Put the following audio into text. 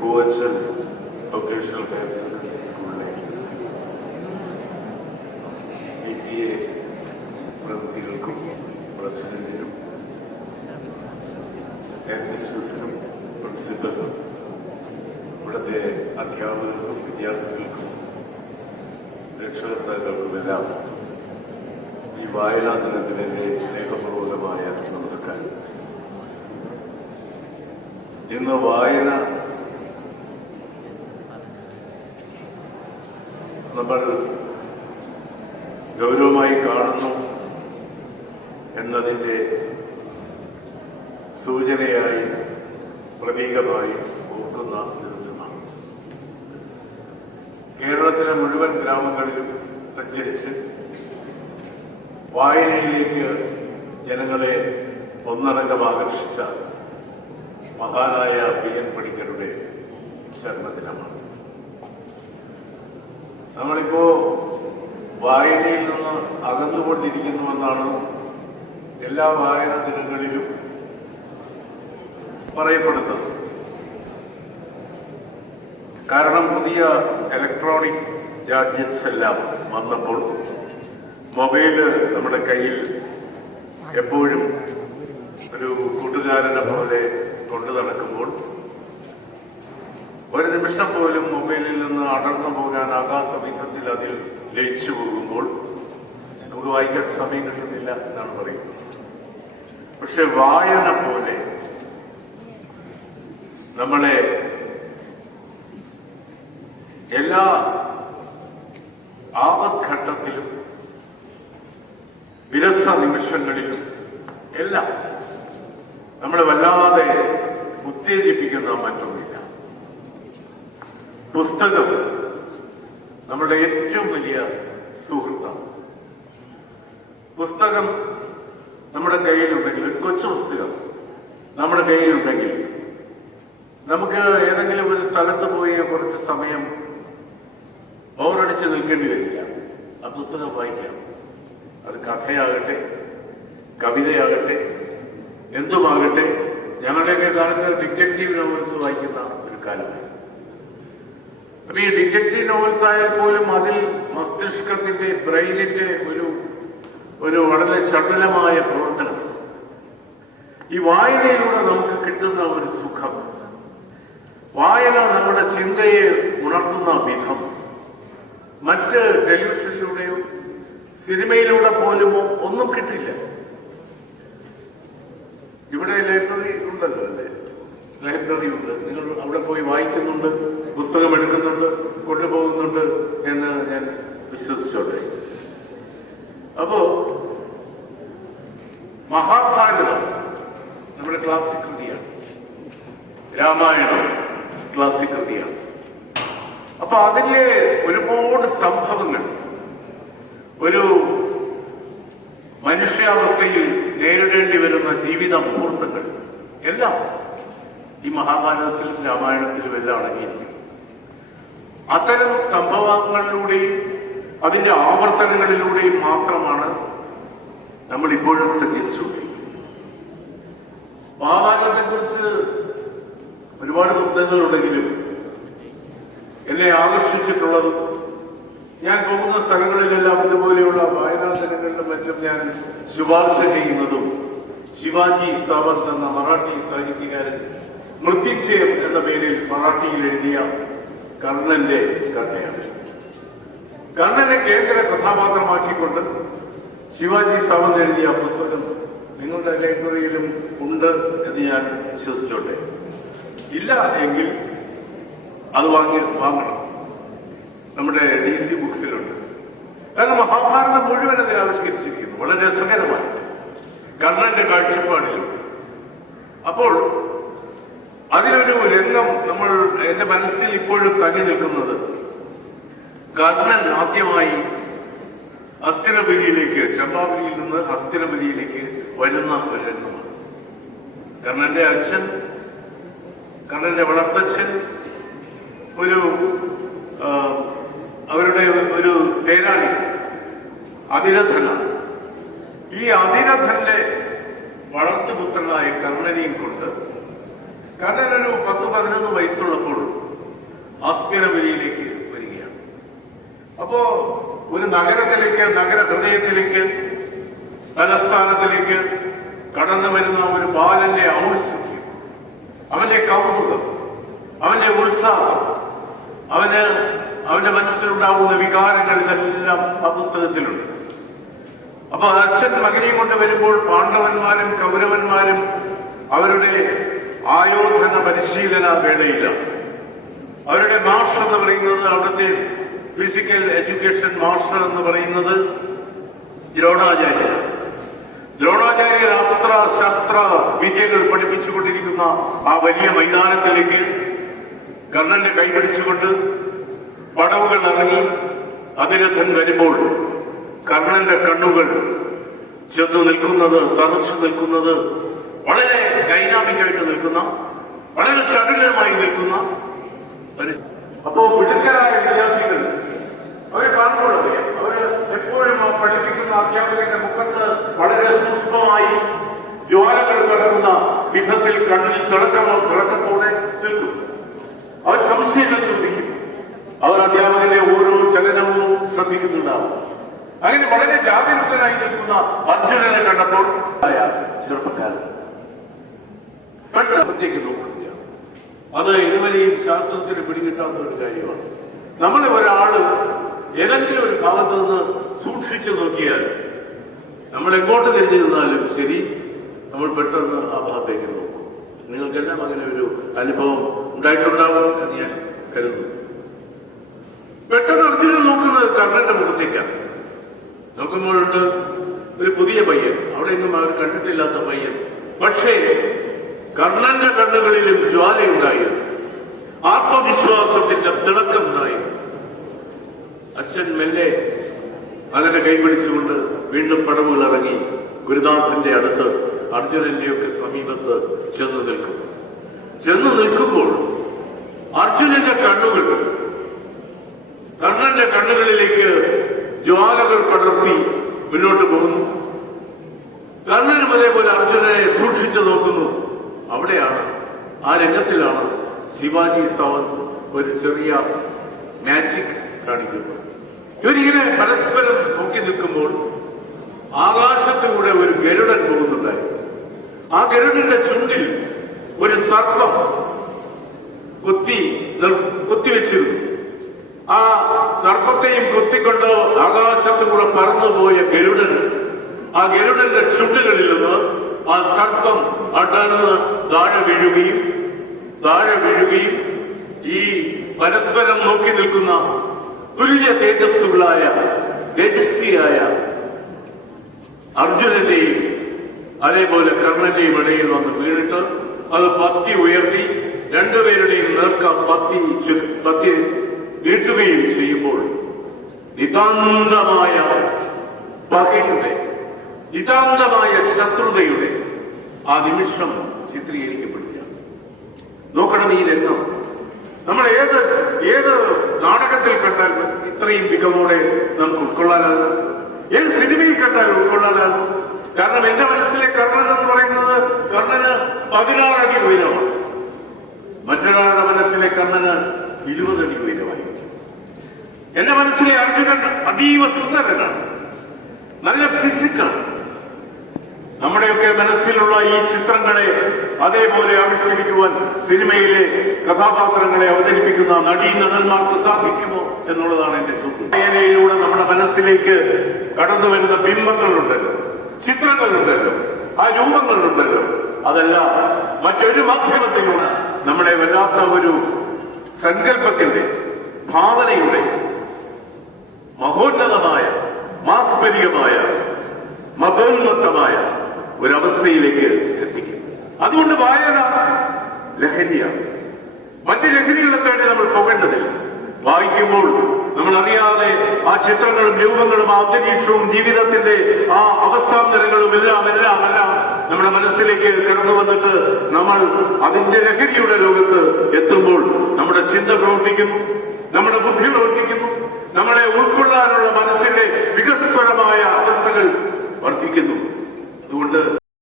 Poovachal vocational higher secondary സ്കൂളിലെ PTA പ്രതിനിധികൾക്കും പ്രസിഡന്റിനും ഹെഡ്മിസ്ട്രസിനും പ്രിൻസിപ്പലിനും ഇവിടുത്തെ അധ്യാപകർക്കും വിദ്യാർത്ഥികൾക്കും രക്ഷകർത്താക്കൾക്കുമെല്ലാം ഈ വായനാ ദിനത്തിനെതിരെ സ്നേഹപൂർവകമായ നമസ്കാരം. ഇന്ന് വായന നമ്മൾ ഗൗരവമായി കാണുന്നു എന്നതിന്റെ സൂചനയായി പ്രതീകമായി ഓർക്കുന്ന ദിവസമാണ്. കേരളത്തിലെ മുഴുവൻ ഗ്രാമങ്ങളിലും സഞ്ചരിച്ച് വായനയിലേക്ക് ജനങ്ങളെ ഒന്നടങ്കം ആകർഷിച്ച മഹാനായ PN പണിക്കരുടെ ചരമദിനമാണ്. നമ്മളിപ്പോ വായനയിൽ നിന്ന് അകന്നുകൊണ്ടിരിക്കുന്നുവെന്നാണ് എല്ലാ വായനാ ദിനങ്ങളിലും പറയപ്പെടുന്നത്. കാരണം പുതിയ ഇലക്ട്രോണിക് ഗാഡ്ജറ്റ്സ് എല്ലാം വന്നപ്പോൾ മൊബൈല് നമ്മുടെ കയ്യിൽ എപ്പോഴും ഒരു കൂട്ടുകാരനെ പോലെ കൊണ്ടു നടക്കുമ്പോൾ ഒരു നിമിഷം പോലും മൊബൈലിൽ നിന്ന് അടർന്നു പോകാനാകാത്ത വിധത്തിൽ അതിൽ ലയിച്ചു പോകുമ്പോൾ നമുക്ക് വായിക്കാൻ സമയം കിട്ടുന്നില്ല എന്നാണ് പറയുന്നത്. പക്ഷെ വായന പോലെ നമ്മളെ എല്ലാ ആപത്ഘട്ടത്തിലും വിരസ നിമിഷങ്ങളിലും എല്ലാം നമ്മളെ വല്ലാതെ ഉത്തേജിപ്പിക്കുന്ന മറ്റൊന്നില്ല. പുസ്തകം നമ്മുടെ ഏറ്റവും വലിയ സുഹൃത്താണ്. പുസ്തകം നമ്മുടെ കയ്യിലുണ്ടെങ്കിൽ, ഒരു കൊച്ചു പുസ്തകം നമ്മുടെ കയ്യിലുണ്ടെങ്കിൽ നമുക്ക് ഏതെങ്കിലും ഒരു സ്ഥലത്ത് പോയി കുറച്ച് സമയം ബോറടിച്ച് നിൽക്കേണ്ടി വരില്ല. ആ പുസ്തകം വായിക്കാം. അത് കഥയാകട്ടെ, കവിതയാകട്ടെ, എന്തുമാകട്ടെ. ഞങ്ങളുടെയൊക്കെ കാലത്ത് ഡിറ്റക്റ്റീവ് നോവൽസ് വായിക്കുന്ന ഒരു കാലമാണ്. അപ്പൊ ഈ ഡിറ്റക്റ്റീവ് നോവൽസ് ആയാൽ പോലും അതിൽ മസ്തിഷ്കത്തിന്റെ ബ്രെയിനിന്റെ ഒരു വളരെ ചടുലമായ പ്രവർത്തനം. ഈ വായനയിലൂടെ നമുക്ക് കിട്ടുന്ന ഒരു സുഖം, വായന നമ്മുടെ ചിന്തയെ ഉണർത്തുന്ന വിധം മറ്റ് ടെലിവിഷനിലൂടെയോ സിനിമയിലൂടെ പോലുമോ ഒന്നും കിട്ടില്ല. ഇവിടെ ലൈബ്രറി ഉണ്ടല്ലോ, അല്ലേ? ലൈബ്രറി ഉണ്ട്. നിങ്ങൾ അവിടെ പോയി വായിക്കുന്നുണ്ട്, പുസ്തകം എടുക്കുന്നുണ്ട്, കൊണ്ടുപോകുന്നുണ്ട് എന്ന് ഞാൻ വിശ്വസിച്ചോട്ടെ. അപ്പോ മഹാഭാരതം നമ്മുടെ ക്ലാസിക് കൃതിയാണ്, രാമായണം ക്ലാസിക് കൃതിയാണ്. അപ്പൊ അതിലെ ഒരുപാട് സംഭവങ്ങൾ, ഒരു മനുഷ്യാവസ്ഥയിൽ നേരിടേണ്ടി വരുന്ന ജീവിത മുഹൂർത്തങ്ങൾ എല്ലാം ഈ മഹാഭാരതത്തിലും രാമായണത്തിലും എല്ലാം അടങ്ങിയിരിക്കും. അത്തരം സംഭവങ്ങളിലൂടെയും അതിന്റെ ആവർത്തനങ്ങളിലൂടെയും മാത്രമാണ് നമ്മൾ ഇപ്പോഴും ശ്രദ്ധിച്ചുകൊണ്ടിരിക്കുന്നത്. മഹാഭാരതത്തെക്കുറിച്ച് ഒരുപാട് പുസ്തകങ്ങളുണ്ടെങ്കിലും എന്നെ ആകർഷിച്ചിട്ടുള്ളത്, ഞാൻ പോകുന്ന സ്ഥലങ്ങളിലെല്ലാം ഇതുപോലെയുള്ള വായനാ ദിനങ്ങളിലും മറ്റും ഞാൻ ശുപാർശ ചെയ്യുന്നതും ശിവാജി സാവന്ത് എന്ന മറാഠി സാഹിത്യകാരൻ മൃത്യുഞ്ജയം എന്ന പേരിൽ മറാഠിയിൽ എഴുതിയ കർണന്റെ കഥയാണ്. കർണനെ കേന്ദ്ര കഥാപാത്രമാക്കിക്കൊണ്ട് ശിവാജി സാവന്ത് എഴുതിയ പുസ്തകം നിങ്ങളുടെ ലൈബ്രറിയിലും ഉണ്ട് എന്ന് ഞാൻ വിശ്വസിച്ചോട്ടെ. ഇല്ല എങ്കിൽ അത് വാങ്ങണം. നമ്മുടെ DC ബുക്സിലുണ്ട്. കാരണം മഹാഭാരതം മുഴുവൻ അതിൽ ആവിഷ്കരിച്ചിരിക്കുന്നു, വളരെ രസകരമായി കർണന്റെ കാഴ്ചപ്പാടിലും. അപ്പോൾ അതിലൊരു രംഗം എന്റെ മനസ്സിൽ ഇപ്പോഴും തങ്ങി നിൽക്കുന്നത്, കർണൻ ആദ്യമായി അസ്ഥിരപുരിയിലേക്ക്, ചമ്പാവലിയിൽ നിന്ന് അസ്ഥിരപുരിയിലേക്ക് വരുന്ന ഒരു രംഗമാണ്. കർണന്റെ അച്ഛൻ, കർണന്റെ വളർത്തച്ഛൻ അവരുടെ ഒരു തേരാളി അതിരഥനാണ്. ഈ അതിരഥന്റെ വളർത്തുപുത്രനായ കർണനെയും കൊണ്ട്, കർണനൊരു 10-11 വയസ്സുള്ളപ്പോൾ അസ്ഥിരവരിയിലേക്ക് വരികയാണ്. അപ്പോ ഒരു നഗരത്തിലേക്ക്, നഗര ഹൃദയത്തിലേക്ക്, തലസ്ഥാനത്തിലേക്ക് കടന്നു വരുന്ന ഒരു ബാലന്റെ ഔത്സുക്യം, അവന്റെ കൗതുകം, അവന്റെ ഉത്സാഹം, അവന്റെ മനസ്സിലുണ്ടാകുന്ന വികാരങ്ങൾ, ഇതെല്ലാം ആ പുസ്തകത്തിലുണ്ട്. അപ്പൊ അച്ഛൻ മകനെയും കൊണ്ട് വരുമ്പോൾ പാണ്ഡവന്മാരും കൗരവന്മാരും അവരുടെ ആയോധന പരിശീലന വേളയില്ല. അവരുടെ മാസ്റ്റർ എന്ന് പറയുന്നത്, അവിടുത്തെ ഫിസിക്കൽ എഡ്യൂക്കേഷൻ മാസ്റ്റർ എന്ന് പറയുന്നത് ദ്രോണാചാര്യ. ദ്രോണാചാര്യർ അസ്ത്ര ശസ്ത്ര വിദ്യകൾ പഠിപ്പിച്ചുകൊണ്ടിരിക്കുന്ന ആ വലിയ മൈതാനത്തിലേക്ക് കർണന്റെ കൈപിടിച്ചുകൊണ്ട് പടവുകൾ ഇറങ്ങി അതിരഥൻ വരുമ്പോൾ കർണന്റെ കണ്ണുകൾ ചെന്ന് നിൽക്കുന്നത്, തറച്ചു നിൽക്കുന്നത്, വളരെ ഡൈനാമിക്കായിട്ട് നിൽക്കുന്ന, വളരെ ചടുലമായി നിൽക്കുന്ന അപ്പോ മിടുക്കരായ വിദ്യാർത്ഥികൾ അവരെ കാണുമ്പോൾ അറിയാം, അവര് എപ്പോഴും പഠിപ്പിക്കുന്ന അധ്യാപകന്റെ മുഖത്ത് വളരെ സൂക്ഷ്മമായി ജ്വാലകൾ കടക്കുന്ന വിധത്തിൽ കണ്ണിൽ തിളക്കത്തോടെ നിൽക്കും. അവർ സംശയങ്ങൾ ശ്രദ്ധിക്കും. അവർ അധ്യാപകന്റെ ഓരോ ചലനവും ശ്രദ്ധിക്കുന്നുണ്ടാവും. അങ്ങനെ വളരെ ജാഗരൂകനായി നിൽക്കുന്ന അർജുനനെ കണ്ടപ്പോൾ ചെറുപ്പക്കാരൻ പെട്ടെന്നേക്ക് നോക്കുകയാണ്. അത് ഇതുവരെയും ശാസ്ത്രത്തിന് പിടികിട്ടാത്ത ഒരു കാര്യമാണ്. നമ്മളെ ഒരാള് ഏതെങ്കിലും ഒരു ഭാഗത്ത് നിന്ന് സൂക്ഷിച്ചു നോക്കിയാൽ നമ്മൾ എങ്ങോട്ട് തിരിഞ്ഞു നിന്നാലും ശരി, നമ്മൾ പെട്ടെന്ന് ആ ഭാഗത്തേക്ക് നോക്കും. നിങ്ങൾക്കെല്ലാം അങ്ങനെ ഒരു അനുഭവം ഉണ്ടായിട്ടുണ്ടാവും എന്ന് ഞാൻ കരുതുന്നു. പെട്ടെന്ന് അർജുനൻ നോക്കുന്നത് കർണന്റെ മുഖത്തേക്കാണ്. നോക്കുമ്പോഴുണ്ട് ഒരു പുതിയ പയ്യൻ, അവിടെയൊന്നും അവർ കണ്ടിട്ടില്ലാത്ത പയ്യൻ. പക്ഷേ കർണന്റെ കണ്ണുകളിലും ജ്വാലയുണ്ടായിരുന്നു, ആത്മവിശ്വാസത്തിന്റെ തിളക്കമുണ്ടായിരുന്നു. അച്ഛൻ മെല്ലെ അതിനെ കൈപിടിച്ചുകൊണ്ട് വീണ്ടും പടവുകൾ ഇറങ്ങി ഗുരുനാഥന്റെ അടുത്ത്, അർജുനന്റെയൊക്കെ സമീപത്ത് ചെന്ന് നിൽക്കുമ്പോൾ അർജുനന്റെ കണ്ണുകൾ കർണന്റെ കണ്ണുകളിലേക്ക് ജ്വാലകൾ പടർത്തി മുന്നോട്ട് പോകുന്നു. കർണനും അതേപോലെ അർജുനനെ സൂക്ഷിച്ചു നോക്കുന്നു. അവിടെയാണ്, ആ രംഗത്തിലാണ് ശിവാജി സാവന്ത് ഒരു ചെറിയ മാജിക് കാണിക്കുന്നത്. ഇവരിങ്ങനെ പരസ്പരം നോക്കി നിൽക്കുമ്പോൾ ആകാശത്തിലൂടെ ഒരു ഗരുഡൻ പോകുന്നുണ്ടായി. ആ ഗരുഡന്റെ ചുണ്ടിൽ ഒരു സർപ്പം കുത്തിവെച്ചിരുന്നു. ആ സർപ്പത്തെയും കുത്തിക്കൊണ്ട് ആകാശത്തിലൂടെ പറന്നുപോയ ഗരുഡൻ, ആ ഗരുഡന്റെ ചുണ്ടുകളിൽ നിന്ന് ആ സർപ്പം അടർന്ന് താഴെ വീഴുകയും ഈ പരസ്പരം നോക്കി നിൽക്കുന്ന തുല്യ തേജസ്വിയായ അർജുനന്റെയും അതേപോലെ കർണന്റെയും ഇടയിൽ വന്ന് വീണിട്ട് അത് പത്തി ഉയർത്തി രണ്ടുപേരുടെയും നേർക്ക പത്തി നീട്ടുകയും ചെയ്യുമ്പോൾ നിതാന്തമായ പകയുടെ, നിതാന്തമായ ശത്രുതയുടെ ആ നിമിഷം ചിത്രീകരിക്കപ്പെടുകയാണ്. നോക്കണം ഈ രംഗം. നമ്മൾ ഏത് നാടകത്തിൽ കണ്ടാലും ഇത്രയും മികവോടെ നമുക്ക് ഉൾക്കൊള്ളാനാണ്, ഏത് സിനിമയിൽ കണ്ടാലും ഉൾക്കൊള്ളാനാണ്. കാരണം എന്റെ മനസ്സിലെ കർണൻ എന്ന് പറയുന്നത് കർണന് 16 അടി ഉയരമാണ്, മറ്റൊരാളുടെ മനസ്സിലെ കർണന് 20 അടി ഉയരമായിരിക്കും. എന്റെ മനസ്സിലെ അർജുനൻ അതീവ സുന്ദരനാണ്, നല്ല ഫിസിക്കാണ്. നമ്മുടെയൊക്കെ മനസ്സിലുള്ള ഈ ചിത്രങ്ങളെ അതേപോലെ ആവിഷ്കരിക്കുവാൻ സിനിമയിലെ കഥാപാത്രങ്ങളെ അവതരിപ്പിക്കുന്ന നടന്മാർക്ക് സാധിക്കുമോ എന്നുള്ളതാണ് എന്റെ ചോദ്യം. വായനയിലൂടെ നമ്മുടെ മനസ്സിലേക്ക് കടന്നു വരുന്ന ബിംബങ്ങളുണ്ടല്ലോ, ചിത്രങ്ങളുണ്ടല്ലോ, ആ രൂപങ്ങളുണ്ടല്ലോ, അതെല്ലാം മറ്റൊരു മാധ്യമത്തിലൂടെ നമ്മളെ വല്ലാത്ത ഒരു സങ്കല്പത്തിന്റെ, ഭാവനയുടെ മഹോന്നതമായ, മാസ്മരികമായ, മതോന്മത്തമായ ഒരവസ്ഥയിലേക്ക് എത്തിക്കും. അതുകൊണ്ട് വായന ലഹരിയാണ്. മറ്റ് ലഹരികളെ തേടി നമ്മൾ പോകേണ്ടതില്ല. വായിക്കുമ്പോൾ നമ്മൾ അറിയാതെ ആ ചിത്രങ്ങളും രൂപങ്ങളും ആ അന്തരീക്ഷവും ജീവിതത്തിന്റെ ആ അവസ്ഥാന്തരങ്ങളും എല്ലാം നമ്മുടെ മനസ്സിലേക്ക് കടന്നു വന്നിട്ട് നമ്മൾ അതിന്റെ ലഹരിയുടെ ലോകത്ത് എത്തുമ്പോൾ നമ്മുടെ ചിന്ത പ്രവർത്തിക്കുന്നു, നമ്മുടെ ബുദ്ധി പ്രവർത്തിക്കുന്നു, നമ്മളെ ഉൾക്കൊള്ളാനുള്ള മനസ്സിന്റെ വികസ്വരമായ അവസ്ഥകൾ വർദ്ധിക്കുന്നു. അതുകൊണ്ട്